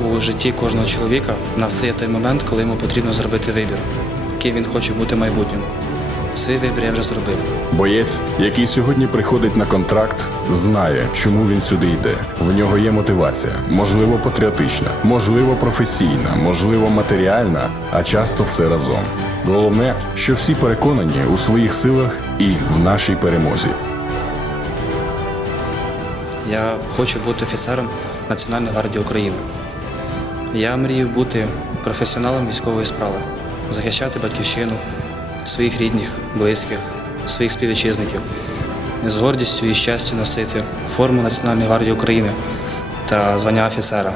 У житті кожного чоловіка настає той момент, коли йому потрібно зробити вибір, ким він хоче бути в майбутньому. Свій вибір я вже зробив. Боєць, який сьогодні приходить на контракт, знає, чому він сюди йде. В нього є мотивація, можливо, патріотична, можливо, професійна, можливо, матеріальна, а часто все разом. Головне, що всі переконані у своїх силах і в нашій перемозі. Я хочу бути офіцером Національної гвардії України. Я мрію бути професіоналом військової справи, захищати батьківщину, своїх рідних, близьких, своїх співвітчизників, з гордістю і щастю носити форму Національної гвардії України та звання офіцера.